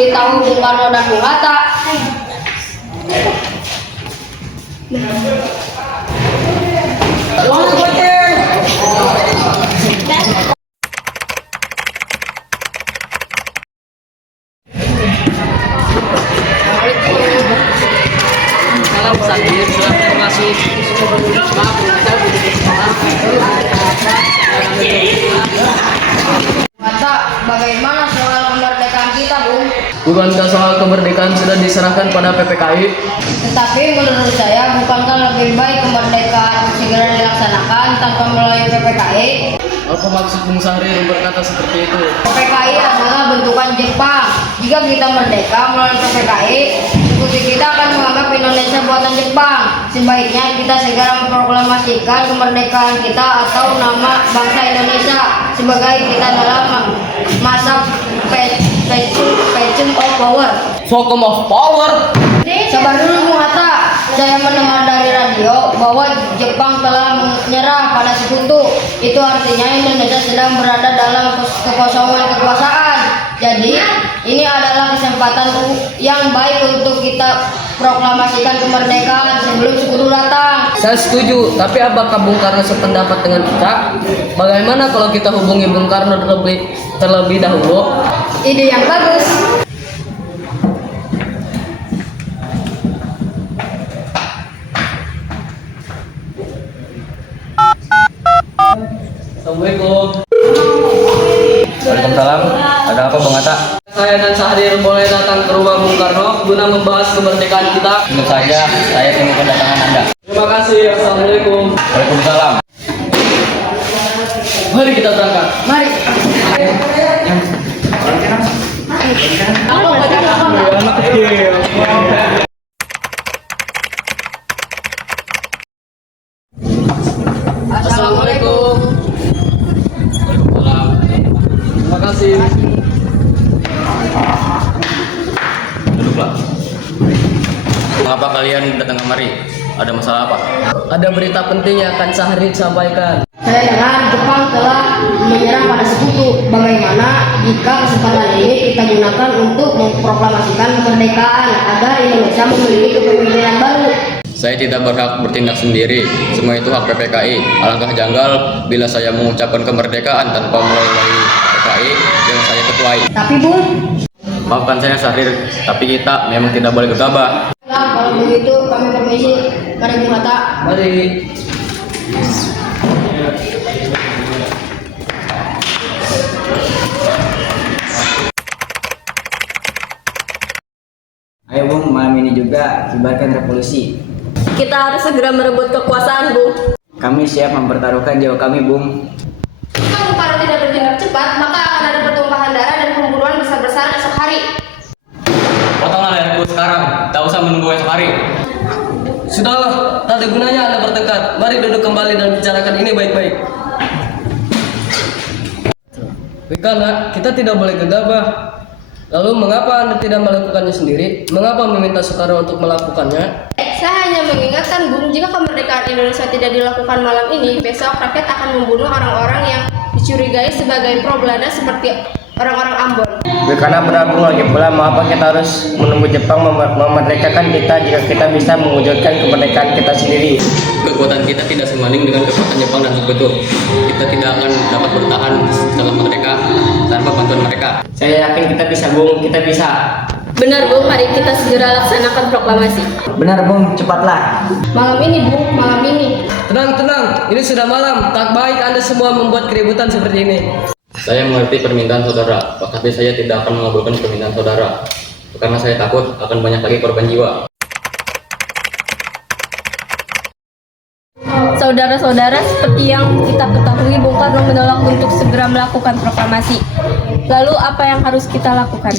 memberitahu Bung Karno dan Bung Hatta. Salam Sadir, terima kasih. Maaf, Hatta, bagaimana soal kemerdekaan kita, Bung? bukankah soal kemerdekaan sudah diserahkan pada PPKI? Tetapi menurut saya, bukankah lebih baik kemerdekaan segera dilaksanakan tanpa melalui PPKI? Apa maksud Bung Sahrir berkata seperti itu? PPKI adalah bentukan Jepang. Jika kita merdeka melalui PPKI, sekutu kita akan menganggap Indonesia buatan Jepang. Sebaiknya kita segera memproklamasikan kemerdekaan kita atau nama bangsa Indonesia sebagai kita dalam masa passion of power. Vacuum of power. Sabar dulu Bung Hatta, saya mendengar dari radio bahwa Jepang telah menyerah pada sekutu. Itu artinya Indonesia sedang berada dalam kekosongan kekuasaan. Jadi ini adalah kesempatan yang baik untuk kita proklamasikan kemerdekaan sebelum sekutu datang. Saya setuju, tapi apakah Bung Karno sependapat dengan kita? Bagaimana kalau kita hubungi Bung Karno terlebih dahulu? Ide yang bagus. Assalamualaikum. Waalaikumsalam. Ada apa Bang Hatta? Saya dan Sahrir boleh datang ke rumah Bung Karno guna membahas kemerdekaan kita. Tentu saja, saya tunggu kedatangan Anda. Terima kasih. Assalamualaikum. Waalaikumsalam. Mari kita berangkat. Mari. Assalamualaikum. Waalaikumsalam. Terima kasih. Duduklah. Mengapa kalian datang kemari? Ada masalah apa? Ada berita penting yang akan Sahrir sampaikan. Saya dengar Jepang telah menyerang pada sekutu. Bagaimana jika kesempatan ini kita gunakan untuk memproklamasikan kemerdekaan agar Indonesia memiliki kepemimpinan baru? Saya tidak berhak bertindak sendiri. Semua itu hak PPKI. Alangkah janggal bila saya mengucapkan kemerdekaan tanpa melalui PPKI yang saya ketuai. Tapi Bung, Maafkan saya Sahrir, tapi kita memang tidak boleh gegabah. nah, kalau begitu kami permisi. Mari Bung Hatta. Mari. Ayo Bung, malam ini juga kibarkan revolusi. Kita harus segera merebut kekuasaan, Bung. Kami siap mempertaruhkan jiwa kami, Bung. Jika Bung Karno tidak bertindak cepat, maka akan ada pertumpahan darah dan pembunuhan besar-besaran esok hari. Potonglah leherku sekarang, tak usah menunggu esok hari. Sudahlah, tak ada gunanya Anda bertengkar. Mari duduk kembali dan bicarakan ini baik-baik. Karena kita tidak boleh gegabah. Lalu mengapa Anda tidak melakukannya sendiri? Mengapa meminta Soekarno untuk melakukannya? Saya hanya mengingatkan, Bung, jika kemerdekaan Indonesia tidak dilakukan malam ini, besok rakyat akan membunuh orang-orang yang dicurigai sebagai pro Belanda seperti orang-orang Ambon. Karena benar Bung, lagi pula mengapa kita harus menunggu Jepang memerdekakan kita jika kita bisa mewujudkan kemerdekaan kita sendiri? Kekuatan kita tidak sebanding dengan kekuatan Jepang dan sekutu. Kita tidak akan dapat bertahan setelah merdeka tanpa bantuan mereka. Saya yakin kita bisa Bung, kita bisa. Benar, Bung, mari kita segera laksanakan proklamasi. Benar Bung, cepatlah. Malam ini, Bung, malam ini. Tenang, ini sudah malam. Tak baik Anda semua membuat keributan seperti ini. Saya mengerti permintaan saudara, tapi saya tidak akan mengabulkan permintaan saudara. Karena saya takut akan banyak lagi korban jiwa. Saudara-saudara, seperti yang kita ketahui, Bung Karno menolak untuk segera melakukan proklamasi. Lalu apa yang harus kita lakukan?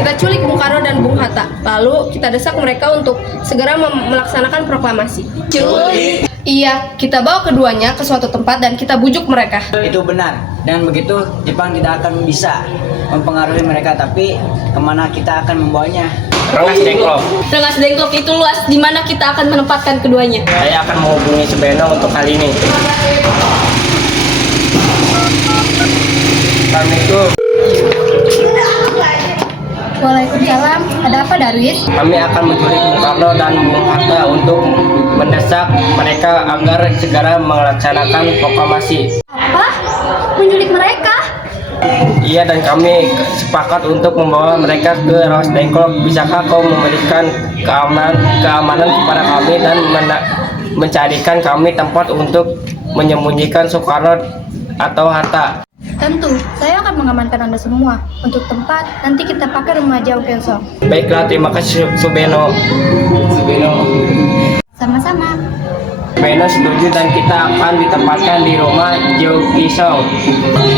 Kita culik Bung Karno dan Bung Hatta. Lalu kita desak mereka untuk segera melaksanakan proklamasi. Culik? Iya, kita bawa keduanya ke suatu tempat dan kita bujuk mereka. Itu benar. Dengan begitu Jepang tidak akan bisa mempengaruhi mereka, tapi kemana kita akan membawanya? Rengas Dengklok. Rengas Dengklok itu luas, di mana kita akan menempatkan keduanya. Saya akan menghubungi Subeno untuk hal ini. Assalamualaikum. Waalaikumsalam. Ada apa, Darwis? Kami akan menculik Bung Karno dan Bung Hatta untuk mendesak mereka agar segera melaksanakan proklamasi. Apa? Menculik mereka? Iya, dan kami sepakat untuk membawa mereka ke Ras Dengklok. Bisakah kau memberikan keamanan kepada kami dan mencarikan kami tempat untuk menyembunyikan Soekarno atau Hatta? Tentu, saya akan mengamankan Anda semua. Untuk tempat, nanti kita pakai rumah jauh Kelso. Baiklah, terima kasih Subeno. Sama-sama. Subeno setuju dan kita akan ditempatkan di rumah Jauh Kisau.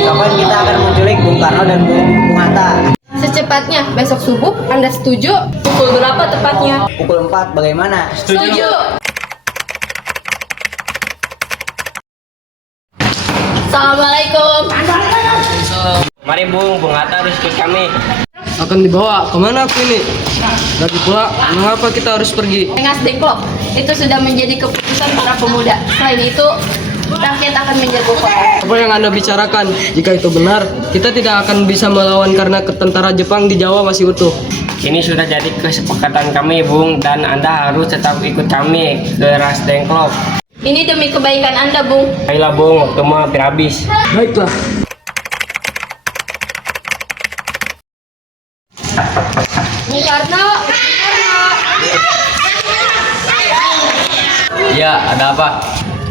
Kapan kita akan menculik Bung Karno dan Bung Hatta? Secepatnya, besok subuh. Anda setuju? Pukul berapa tepatnya? Pukul 4, bagaimana? Setuju. Assalamualaikum. Mari Bung Hatta harus ikut kami. Akan dibawa kemana aku ini? Lagi pula, mengapa kita harus pergi? Rengas Dengklok itu sudah menjadi keputusan para pemuda. Selain itu, rakyat akan menjaga kota. Apa yang Anda bicarakan? Jika itu benar, kita tidak akan bisa melawan karena tentara Jepang di Jawa masih utuh. Ini sudah jadi kesepakatan kami, Bung, dan Anda harus tetap ikut kami ke Ras Dengklok. Ini demi kebaikan Anda, Bung. Ayolah Bung, waktu mau hampir habis. Baiklah. Bung Karno. Iya, ada apa?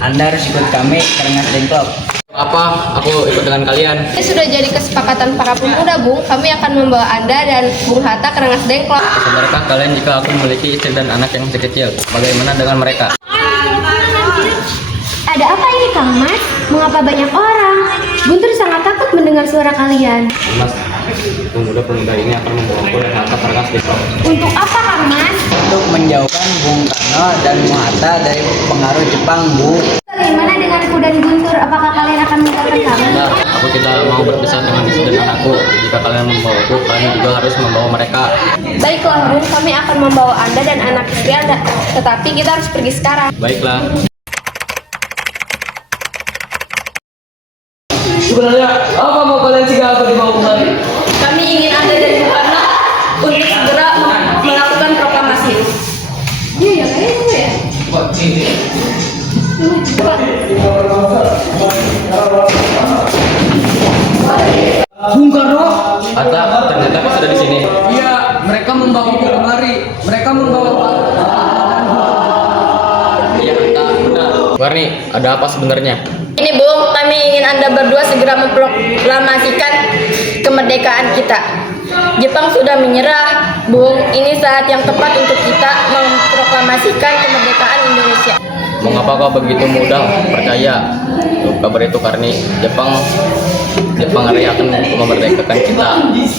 Anda harus ikut kami ke Rengas Dengklok. Apa? Aku ikut dengan kalian. Ini sudah jadi kesepakatan para pemuda, Bung. Kami akan membawa Anda dan Bung Hatta ke Rengas Dengklok. Sadarkah kalian jika aku memiliki istri dan anak yang masih kecil? Bagaimana dengan mereka? Ada apa ini, Kang Mas? Mengapa banyak orang? Guntur sangat takut mendengar suara kalian. Mas, pemuda-pemuda ini akan membawaku dan Hatta ke Rengas Dengklok. Untuk apa, Kang Mas? Untuk menjauhkan Bung Karno dan Bung Hatta dari pengaruh Jepang, Bu. Bagaimana denganku dan Guntur? Apakah kalian akan meninggalkan kami? Nah, aku tidak mau berpisah dengan istri dan anakku. Jika kalian membawaku, kalian juga harus membawa mereka. Baiklah, Bung. Kami akan membawa Anda dan anak istri Anda. Tetapi kita harus pergi sekarang. Baiklah. Sebenarnya, apa mau kalian jika aku dibawa kembali? Kami ingin Anda dan Bung Karno untuk segera melakukan proklamasi. Bung Karno? Hatta, ternyata kau sudah di sini. Iya, mereka membawaku kemari. Mereka membawa Iya, Hatta, benar. Warni, ada apa sebenarnya? Ini, Bung, kami ingin Anda berdua segera memproklamasikan kemerdekaan kita. Jepang sudah menyerah, Bung. Ini saat yang tepat untuk kita memproklamasikan kemerdekaan Indonesia. Mengapa kau begitu mudah percaya kabar itu, Karni? Jepang hari akan memerdekakan kita,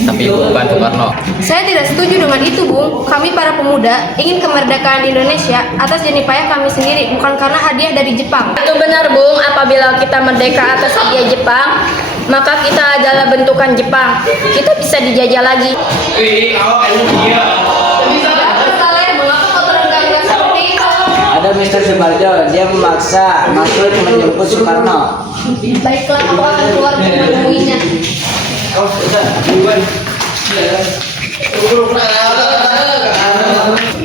tapi bukan Soekarno. Saya tidak setuju dengan itu, Bung. Kami para pemuda ingin kemerdekaan Indonesia atas jerih payah kami sendiri, bukan karena hadiah dari Jepang. Itu benar, Bung. Apabila kita merdeka atas hadiah Jepang, maka kita adalah bentukan Jepang. Kita bisa dijajah lagi. Ada Mr. Subarjo, dia memaksa masuk menjemput Soekarno. Baiklah, aku akan keluar untuk menemuinya.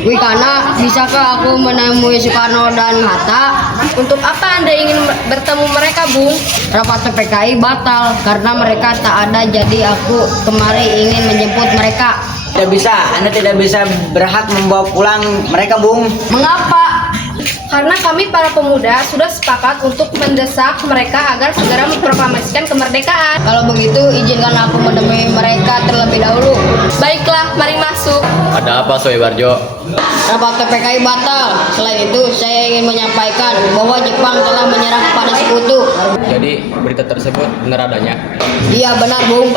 Wih, Kana, bisakah aku menemui Soekarno dan Hatta? Untuk apa Anda ingin bertemu mereka, Bung? Rapat PPKI batal karena mereka tak ada, jadi aku kemari ingin menjemput mereka. Tidak bisa, Anda tidak bisa berhak membawa pulang mereka, Bung. Mengapa? Karena kami para pemuda sudah sepakat untuk mendesak mereka agar segera memproklamasikan kemerdekaan. Kalau begitu, izinkan aku menemui mereka terlebih dahulu. Baiklah, mari masuk. Ada apa, Soe Barjo? Rapat PPKI batal. Selain itu, saya ingin menyampaikan bahwa Jepang telah menyerah kepada sekutu. Jadi, berita tersebut benar adanya? Iya, benar, Bung.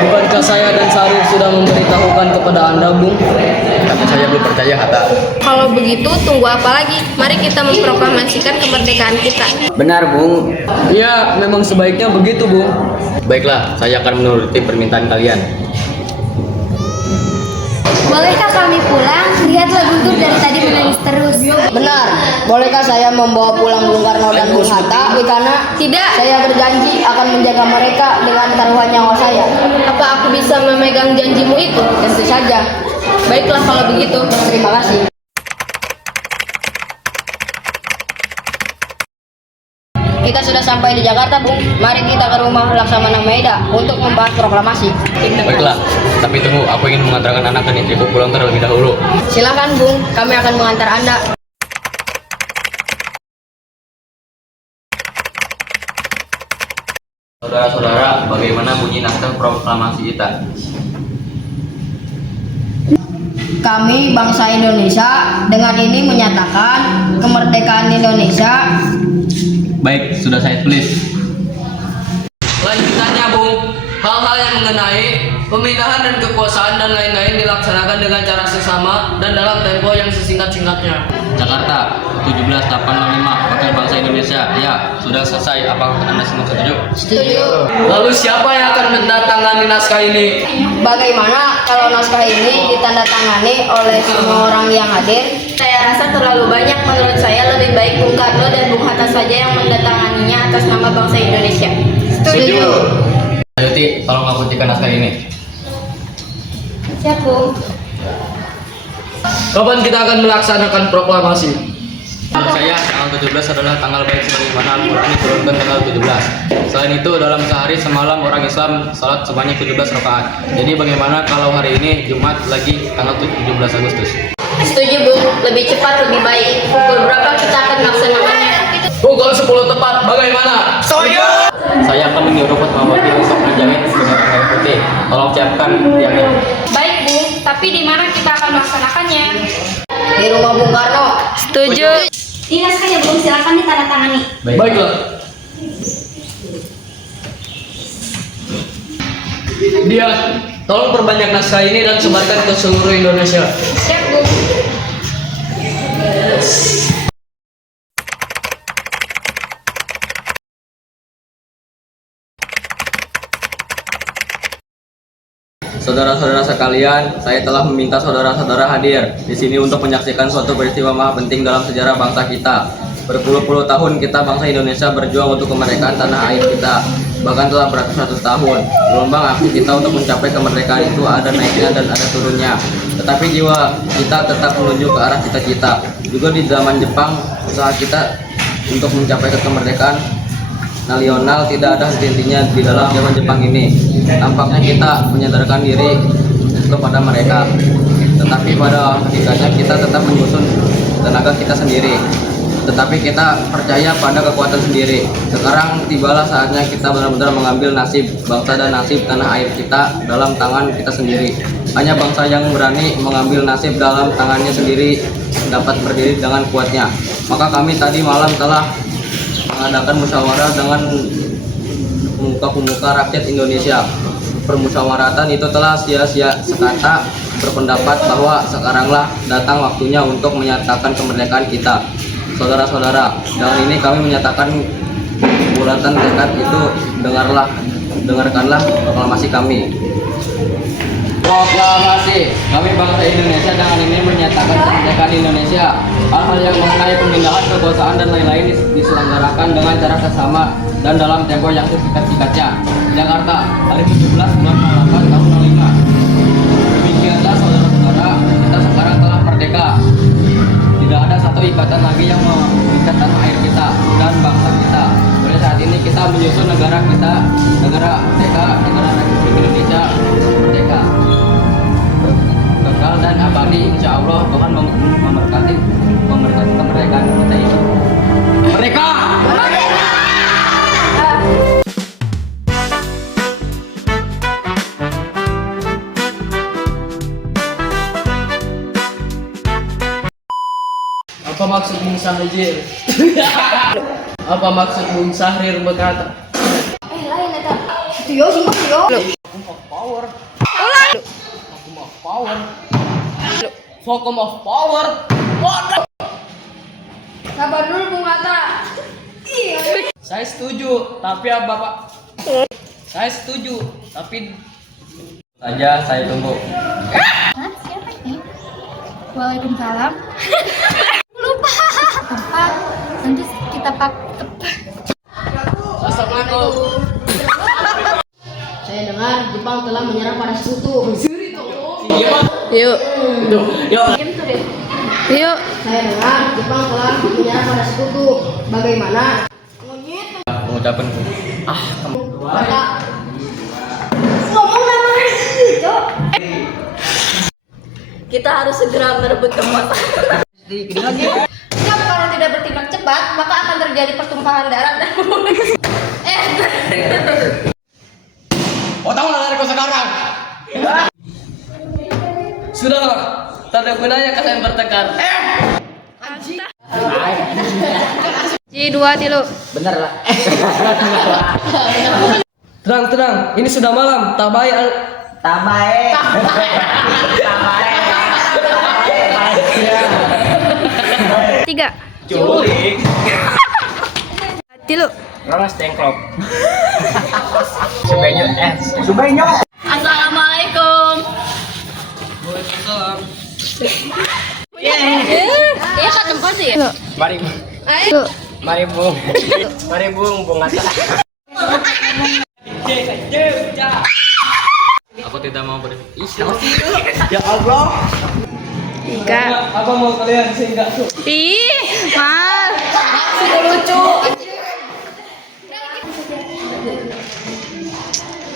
Bukankah saya dan Sarif sudah memberitahukan kepada Anda, Bung? Tapi saya belum percaya, Hatta. Kalau begitu, tunggu apa lagi? Mari kita memproklamasikan kemerdekaan kita. Benar, Bung. Iya, memang sebaiknya begitu, Bung. Baiklah, saya akan menuruti permintaan kalian. Bolehkah kami pulang, lihatlah Guntur dari tadi menangis terus. Benar. Bolehkah saya membawa pulang Bung Karno dan Bung Hatta? Karena Tidak. saya berjanji akan menjaga mereka dengan taruhan nyawa saya. Apa aku bisa memegang janjimu itu? Tentu saja. Baiklah kalau begitu. Terima kasih. Kita sudah sampai di Jakarta, Bung. Mari kita ke rumah Laksamana Maeda untuk membahas proklamasi. Baiklah, tapi tunggu, aku ingin mengantarkan anak dan istriku pulang terlebih dahulu. Silakan, Bung. Kami akan mengantar Anda. Saudara-saudara, bagaimana bunyi naskah proklamasi kita? Kami bangsa Indonesia dengan ini menyatakan kemerdekaan Indonesia. Baik, sudah saya tulis. Lanjutannya, Bung, hal-hal yang mengenai pemindahan dan kekuasaan dan lain-lain dilaksanakan dengan cara sesama dan dalam tempo yang sesingkat-singkatnya. Jakarta, 17/8/5, Wakil Bangsa Indonesia. Ya, sudah selesai. Apakah Anda semua setuju? Setuju. Lalu siapa yang akan mendatangani naskah ini? Bagaimana kalau naskah ini ditandatangani oleh semua orang yang hadir? Saya rasa terlalu banyak. Menurut saya lebih baik Bung Karno dan Bung Hatta saja yang mendatanganinya atas nama bangsa Indonesia. Setuju. Yuti, tolong buktikan naskah ini. Siap, Bung. Kapan kita akan melaksanakan proklamasi? Menurut saya, tanggal 17 adalah tanggal baik sebagaimana Al-Quran diturunkan tanggal 17. Selain itu, dalam sehari semalam orang Islam salat sebanyak 17 rakaat. Jadi bagaimana kalau hari ini Jumat lagi tanggal 17 Agustus? Setuju, Bung. Lebih cepat lebih baik. Pukul berapa kita akan melaksanakannya? Pukul 10 tepat, bagaimana? Saya akan menyuruh Fatmawati untuk menjahit dengan kain putih. Tolong siapkan tiangnya. Baik, Bung. Tapi di mana kita akan melaksanakannya? Di rumah Bung Karno. Setuju. Ini naskahnya, Bung. Silakan ditandatangani. Baiklah. Dia, tolong perbanyak naskah ini dan sebarkan ke seluruh Indonesia. Siap, Bung. Saudara-saudara sekalian, saya telah meminta saudara-saudara hadir di sini untuk menyaksikan suatu peristiwa maha penting dalam sejarah bangsa kita. Berpuluh-puluh tahun kita bangsa Indonesia berjuang untuk kemerdekaan tanah air kita. Bahkan telah beratus-ratus tahun. Gelombang aksi kita untuk mencapai kemerdekaan itu ada naiknya dan ada turunnya. Tetapi jiwa kita tetap menuju ke arah cita-cita. Juga di zaman Jepang, usaha kita untuk mencapai kemerdekaan nasional tidak ada henti-hentinya di dalam zaman Jepang ini. Tampaknya kita menyadarkan diri kepada mereka, tetapi pada hakikatnya kita tetap menyusun tenaga kita sendiri. Tetapi kita percaya pada kekuatan sendiri. Sekarang tibalah saatnya kita benar-benar mengambil nasib bangsa dan nasib tanah air kita dalam tangan kita sendiri. Hanya bangsa yang berani mengambil nasib dalam tangannya sendiri dapat berdiri dengan kuatnya. Maka kami tadi malam telah mengadakan musyawarah dengan pemuka-pemuka rakyat Indonesia. Permusyawaratan itu telah sia-sia sekata berpendapat bahwa sekaranglah datang waktunya untuk menyatakan kemerdekaan kita. Saudara-saudara, dengan ini kami menyatakan bulatan tekad itu, dengarkanlah proklamasi kami. Proklamasi, kami bangsa Indonesia dengan ini menyatakan kemerdekaan Indonesia. Hal-hal yang mengenai pemindahan kekuasaan dan lain-lain diselenggarakan dengan cara sesama dan dalam tempo yang sesingkat-singkatnya. Jakarta, hari 17 bulan 8 tahun 65. Demikianlah saudara-saudara, kita sekarang telah merdeka. Tidak ada satu ikatan lagi yang mengikat tanah air kita dan bangsa kita. Mulai saat ini kita menyusun negara kita, negara merdeka, negara Republik Indonesia merdeka, kekal dan abadi. Insya Allah Tuhan memberkati kemerdekaan kita ini. Merdeka! Apa maksud Bung Sahrir? Apa maksud Bung Sahrir berkata? Lain eta. Itu yo sih yo. Vacuum of power. Sabar dulu Bung Hatta. Saya setuju, tapi apa Pak? Saya setuju, tapi Saja saya tunggu. Hah? Siapa ini? Waalaikumsalam. Lupa. Tempat. Nanti kita Assalamualaikum. Saya dengar Jepang telah menyerah pada sekutu. Yuk. Yuk. Saya dengar Jepang telah menyerah pada sekutu. Bagaimana? Pengucapan Kata. Ngomong namanya sih, Cok. Kita harus segera merebut kekuasaan. Sebab kalau tidak bertindak cepat, maka akan terjadi pertumpahan darah dan Sudahlah, tak ada gunanya kalian bertengkar. Ji 2 tilu. Bener lah. Tenang, ini sudah malam. Tak baik. Tabae. Tiga. culik. Tilu. Rawas dengklok. Sebanyak Subenyo. Assalamualaikum. Iya kan tempat sih ya? Mari, Ayo. mari bung, mari bung Hatta. Aku tidak mau Ya Allah. Tiga. Apa mau kalian sehingga tuh? Ih, mal. Lucu.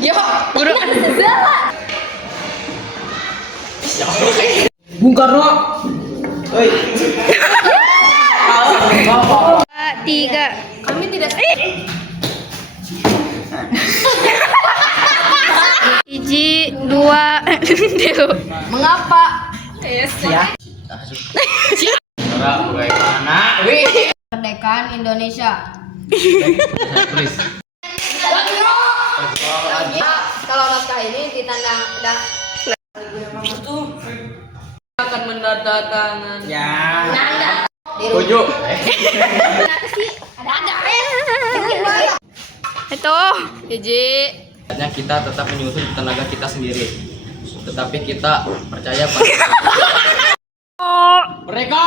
Yo, buru segala. Bung Karno. Tiga. Kami tidak. Hiji, dua, tilu. Mengapa? bagaimana? Kemerdekaan Indonesia. Kalau naskah ini ditandang Akan mendatangkan. Ya. Setuju. Itu, hiji. Hanya kita tetap menyusun tenaga kita sendiri. Tetapi kita percaya pada mereka.